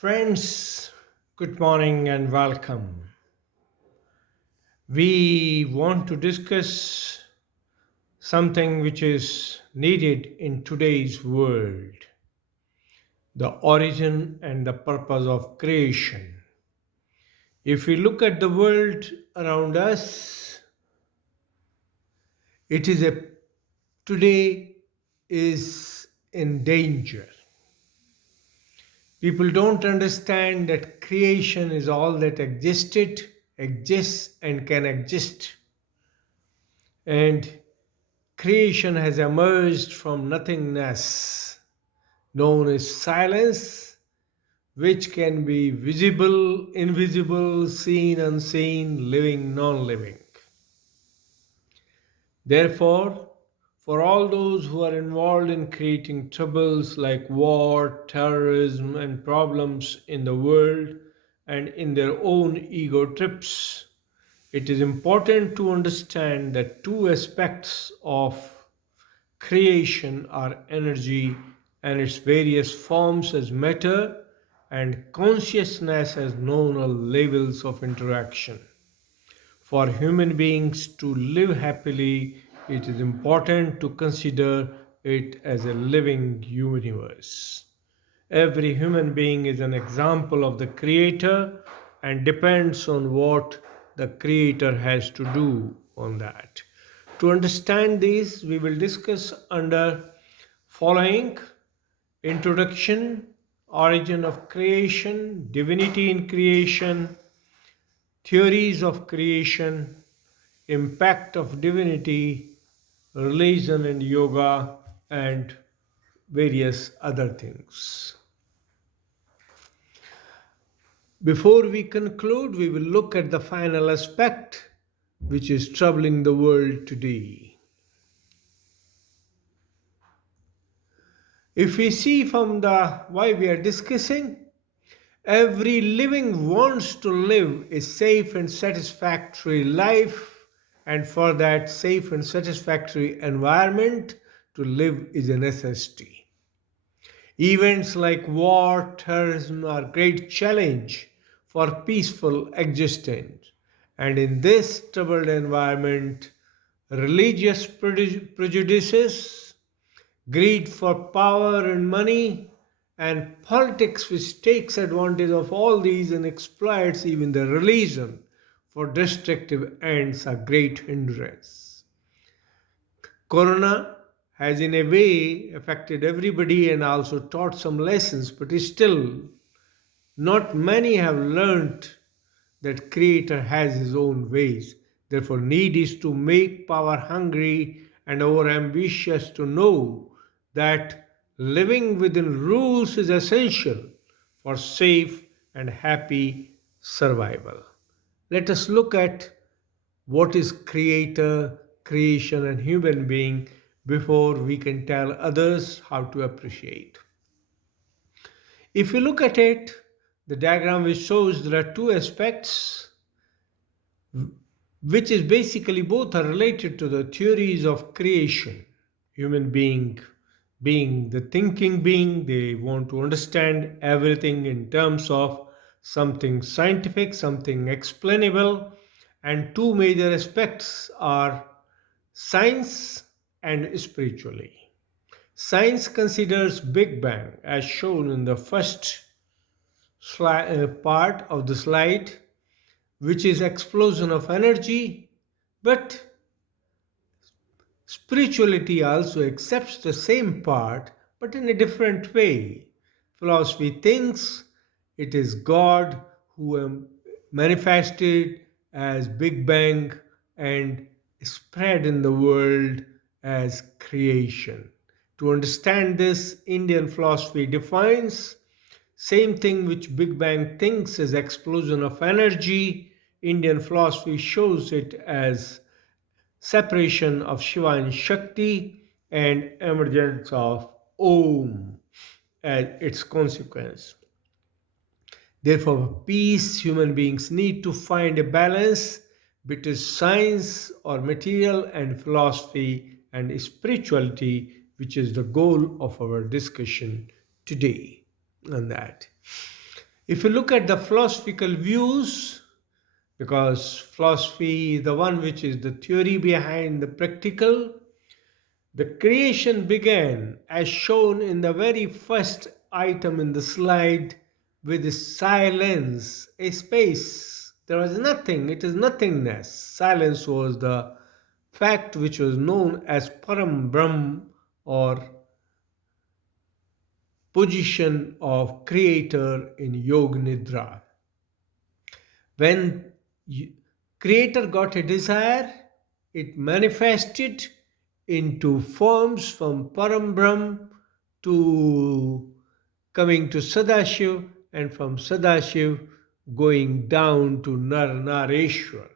Friends, good morning and welcome. We want to discuss something which is needed in today's world, the origin and the purpose of creation. If we look at the world around us, it is a today is in danger. People don't understand that creation is all that exists, and can exist. And creation has emerged from nothingness, known as silence, which can be visible, invisible, seen, unseen, living, non living. Therefore, for all those who are involved in creating troubles like war, terrorism, and problems in the world and in their own ego trips, it is important to understand that two aspects of creation are energy and its various forms as matter and consciousness as known levels of interaction. For human beings to live happily, it is important to consider it as a living universe. Every human being is an example of the Creator and depends on what the Creator has to do on that. To understand these, we will discuss under following: introduction, origin of creation, divinity in creation, theories of creation, impact of divinity, religion and yoga, and various other things. Before we conclude, we will look at the final aspect which is troubling the world today. If we see from the why we are discussing, every living wants to live a safe and satisfactory life, and for that safe and satisfactory environment to live is a necessity. Events like war, terrorism are great challenge for peaceful existence. And in this troubled environment, religious prejudices, greed for power and money, and politics which takes advantage of all these and exploits even the religion for destructive ends are great hindrance. Corona has in a way affected everybody and also taught some lessons, but still not many have learned that Creator has his own ways. Therefore, need is to make power hungry and over ambitious to know that living within rules is essential for safe and happy survival. Let us look at what is creator, creation, and human being before we can tell others how to appreciate. If you look at it, the diagram which shows there are two aspects which is basically both are related to the theories of creation. Human being the thinking being, they want to understand everything in terms of something scientific, something explainable, and two major aspects are science and spiritually. Science considers Big Bang as shown in the first part of the slide, which is explosion of energy, but spirituality also accepts the same part but in a different way. Philosophy thinks it is God who manifested as Big Bang and spread in the world as creation. To understand this, Indian philosophy defines same thing which Big Bang thinks as explosion of energy. Indian philosophy shows it as separation of Shiva and Shakti and emergence of Om as its consequence. Therefore, for peace, human beings need to find a balance between science or material and philosophy and spirituality, which is the goal of our discussion today on that. If you look at the philosophical views, because philosophy is the one which is the theory behind the practical, the creation began as shown in the very first item in the slide with silence, a space. There was nothing, it is nothingness. Silence was the fact which was known as Param Brahm, or position of creator in Yoga Nidra. When creator got a desire, it manifested into forms from Param Brahm to coming to Sadashiv, and from Sadashiv going down to Nareshwar,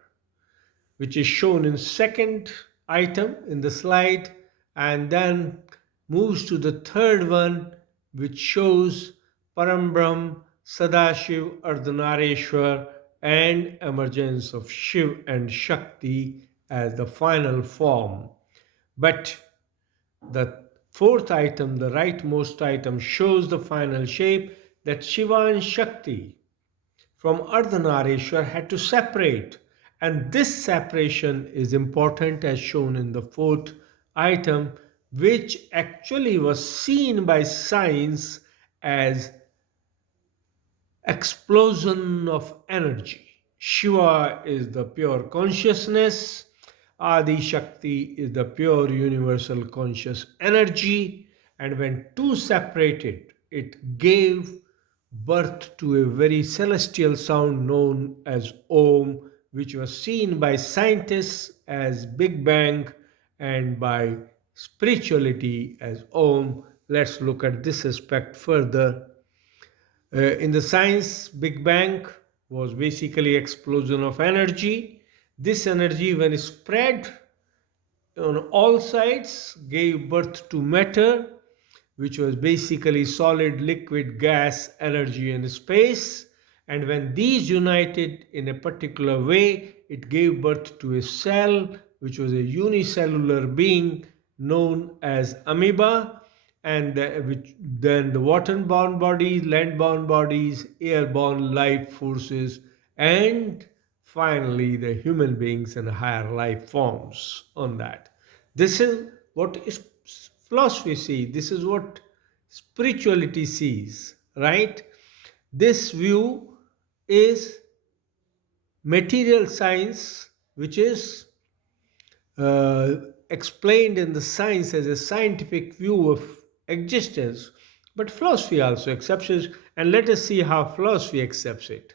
which is shown in second item in the slide, and then moves to the third one, which shows Param Sadashiv, Ardhanareshwar, and emergence of Shiv and Shakti as the final form. But the fourth item, the rightmost item, shows the final shape that Shiva and Shakti from Ardhanareshwar had to separate. And this separation is important as shown in the fourth item, which actually was seen by science as explosion of energy. Shiva is the pure consciousness, Adi Shakti is the pure universal conscious energy, and when two separated, it gave birth to a very celestial sound known as Om, which was seen by scientists as Big Bang and by spirituality as Om. Let's look at this aspect further. In the science, Big Bang was basically explosion of energy. This energy, when spread on all sides, gave birth to matter, which was basically solid, liquid, gas, energy, and space. And when these united in a particular way, it gave birth to a cell, which was a unicellular being known as amoeba, and then the water-borne bodies, land-borne bodies, airborne life forces, and finally the human beings and higher life forms on that. This is what is philosophy sees. This is what spirituality sees, right? This view is material science, which is uh, explained in the science as a scientific view of existence, but philosophy also accepts it, and let us see how philosophy accepts it.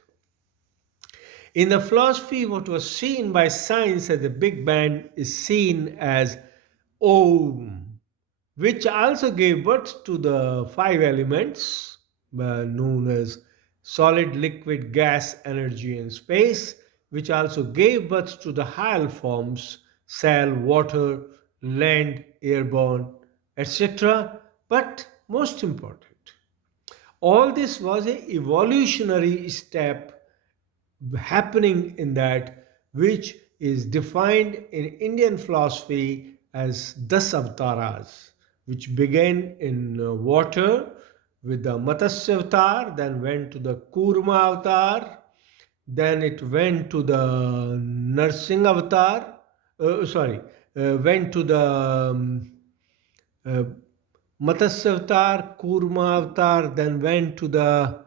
In the philosophy, what was seen by science as the Big Bang is seen as Om, which also gave birth to the five elements known as solid, liquid, gas, energy, and space, which also gave birth to the higher forms cell, water, land, airborne, etc. But most important, all this was an evolutionary step happening in that, which is defined in Indian philosophy as Das Avtaras, which began in water with the Matsya Avatar, then went to the Kurma Avatar, then it went to the Narsingh Avatar, went to the uh, Matsya Avatar, Kurma Avatar, then went to the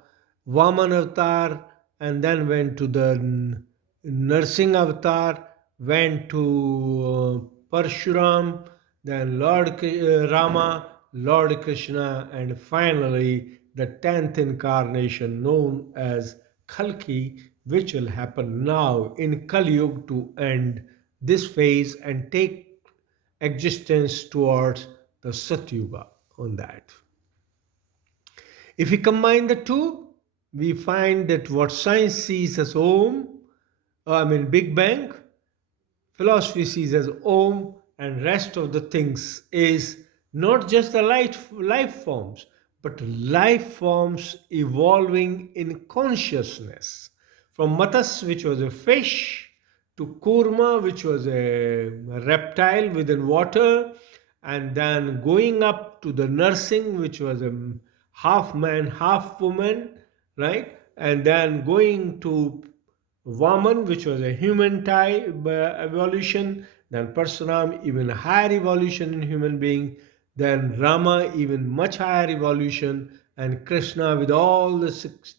Vaman Avatar, and then went to the Narsingh Avatar, went to Parshuram, then Rama, Lord Krishna, and finally the 10th incarnation known as Kalki, which will happen now in Kali Yuga to end this phase and take existence towards the Satyuga on that. If we combine the two, we find that what science sees as Big Bang, philosophy sees as Om, and rest of the things is not just the life forms, but life forms evolving in consciousness. From Matas, which was a fish, to Kurma, which was a reptile within water, and then going up to the Narsingh, which was a half man, half woman, right? and then going to Vaman, which was a human type evolution, then Parsuram, even higher evolution in human being, then Rama, even much higher evolution, and Krishna with all the six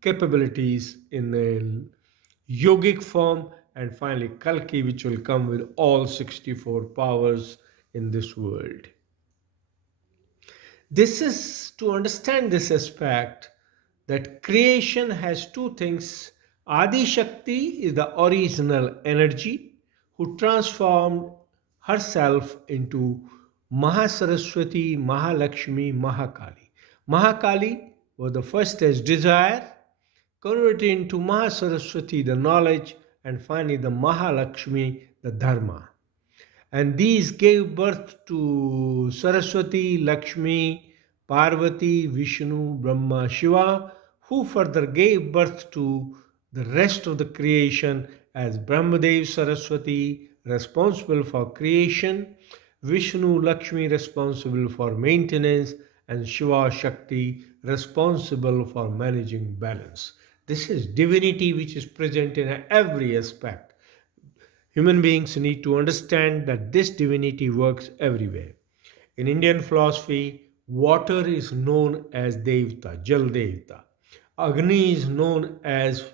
capabilities in a yogic form, and finally Kalki, which will come with all 64 powers in this world. This is to understand this aspect that creation has two things. Adi Shakti is the original energy who transformed herself into Mahasaraswati, Mahalakshmi, Mahakali. Mahakali was the first as desire, converted into Mahasaraswati, the knowledge, and finally the Mahalakshmi, the Dharma. And these gave birth to Saraswati, Lakshmi, Parvati, Vishnu, Brahma, Shiva, who further gave birth to the rest of the creation as Brahmadev Saraswati, responsible for creation, Vishnu Lakshmi responsible for maintenance, and Shiva Shakti responsible for managing balance. This is divinity which is present in every aspect. Human beings need to understand that this divinity works everywhere. In Indian philosophy, water is known as Devta, Jal Devta. Agni is known as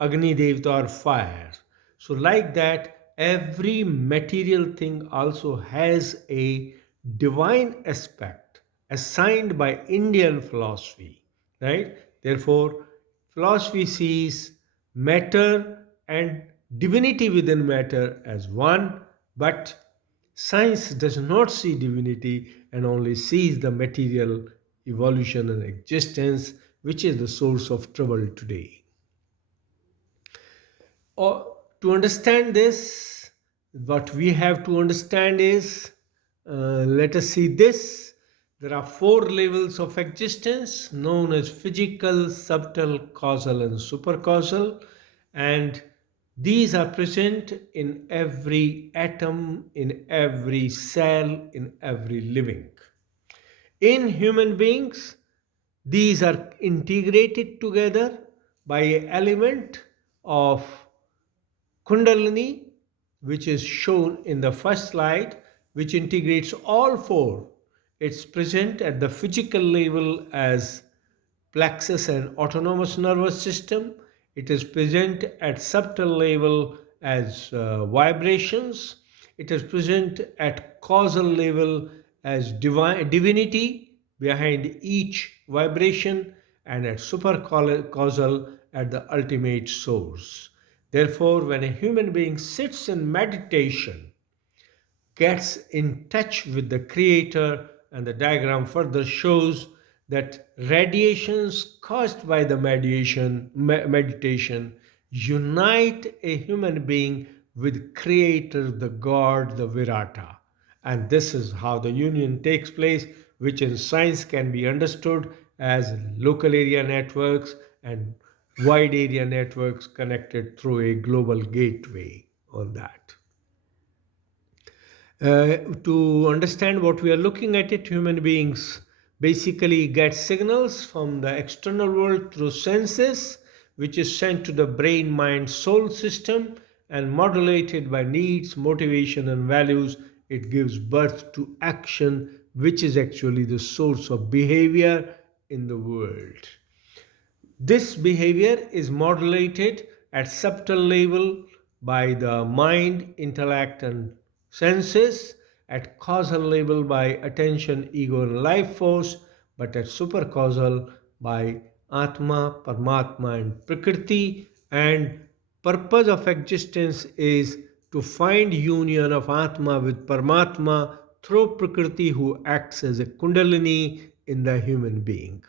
Agni Devta or fire. So, like that, every material thing also has a divine aspect assigned by Indian philosophy, right? Therefore, philosophy sees matter and divinity within matter as one, but science does not see divinity and only sees the material evolution and existence, which is the source of trouble today. To understand this, what we have to understand is, let us see this. There are four levels of existence known as physical, subtle, causal, and supercausal, and these are present in every atom, in every cell, in every living. In human beings, these are integrated together by an element of Kundalini, which is shown in the first slide, which integrates all four. It's present at the physical level as plexus and autonomous nervous system. It is present at subtle level as vibrations. It is present at causal level as divinity behind each vibration, and at supercausal at the ultimate source. Therefore, when a human being sits in meditation, gets in touch with the creator, and the diagram further shows that radiations caused by the meditation unite a human being with creator, the god, the virata. And this is how the union takes place, which in science can be understood as local area networks and wide area networks connected through a global gateway on that. To understand what we are looking at it, human beings basically get signals from the external world through senses, which is sent to the brain mind soul system and modulated by needs, motivation, and values. It gives birth to action, which is actually the source of behavior in the world. This behavior is modulated at subtle level by the mind, intellect, and senses, at causal level by attention, ego, and life force, but at supercausal by Atma, Paramatma, and Prakriti. And purpose of existence is to find union of Atma with Paramatma through Prakriti, who acts as a Kundalini in the human being.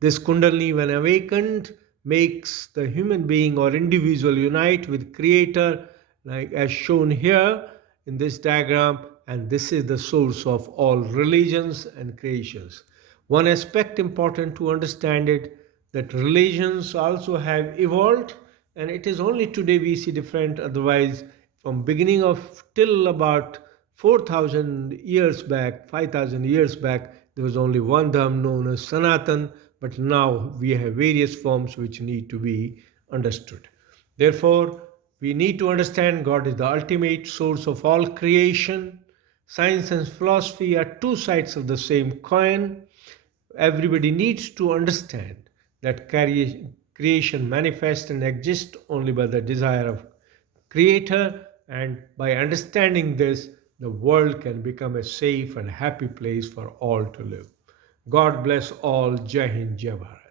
This Kundalini, when awakened, makes the human being or individual unite with Creator, like as shown here in this diagram, and this is the source of all religions and creations. One aspect important to understand it, that religions also have evolved, and it is only today we see different. Otherwise, from beginning of till about 4,000 years back, 5,000 years back, there was only one Dham known as Sanatan, but now we have various forms which need to be understood. Therefore, we need to understand God is the ultimate source of all creation. Science and philosophy are two sides of the same coin. Everybody needs to understand that creation manifests and exists only by the desire of creator, and by understanding this, the world can become a safe and happy place for all to live. God bless all. Jai Hind, Jai Bharat.